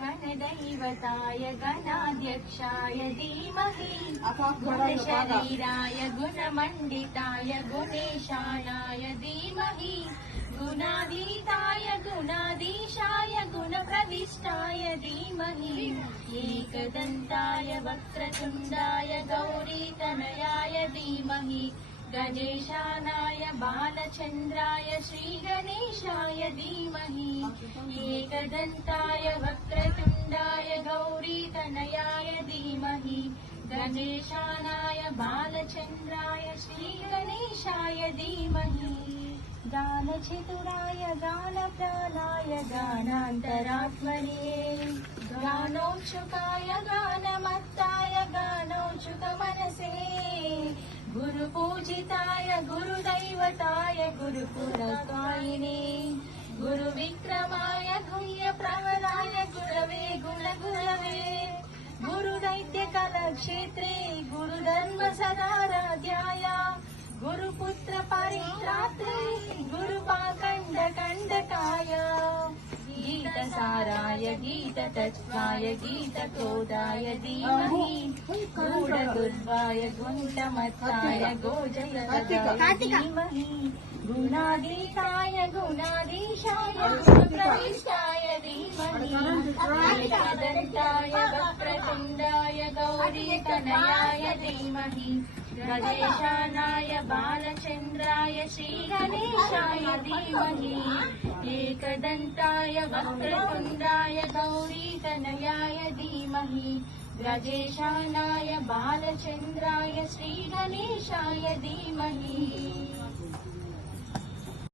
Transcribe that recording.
गणदैवताय गणाध्यक्षाय धीमहि गुणशरीराय गुणमण्डिताय गुणेशानाय धीमहि गुणाधीताय गुणाधीशाय गुणप्रविष्टाय धीमहि एकदन्ताय वक्रतुण्डाय गौरीतनयाय धीमहि गणेशानाय बालचन्द्राय श्रीगणेशाय धीमहि एकदन्ताय वक्रतुण्डाय गौरीतनयाय धीमहि गणेशानाय बालचन्द्राय श्रीगणेशाय धीमहि गानचतुराय गानप्राणाय गानान्तरात्मने गानोत्सुकाय गानमत्ताय गानोत्सुकमनसे गुरुपूजिताय गुरुदैवताय गुरुकुलकायिने गुरुविक्रमाय गुह्यप्रवराय गुरवे गुणगुरवे गुरुदैत्यकलक्षेत्रे गुरुधर्मसदाराध्याय गुरुपुत्र परित्रात्रे गुरुपाखण्डकण्डकाय गीतसाराय गीततत्त्वाय गीतक्रोधाय धीमहि गूढदुर्वाय गुण्टमत्ताय गोजप्रदाय धीमहि गुणाधीताय गुणाधीशाय गुणप्रविष्टाय धीमहि एकदन्ताय वक्रतुण्डाय गौरीतनयाय धीमहि गणेशानाय बालचन्द्राय श्रीगणेशाय धीमहि एकदन्ताय वक्रतुण्डाय गौरीतनयाय धीमहि गणेशानाय बालचन्द्राय श्रीगणेशाय धीमहि।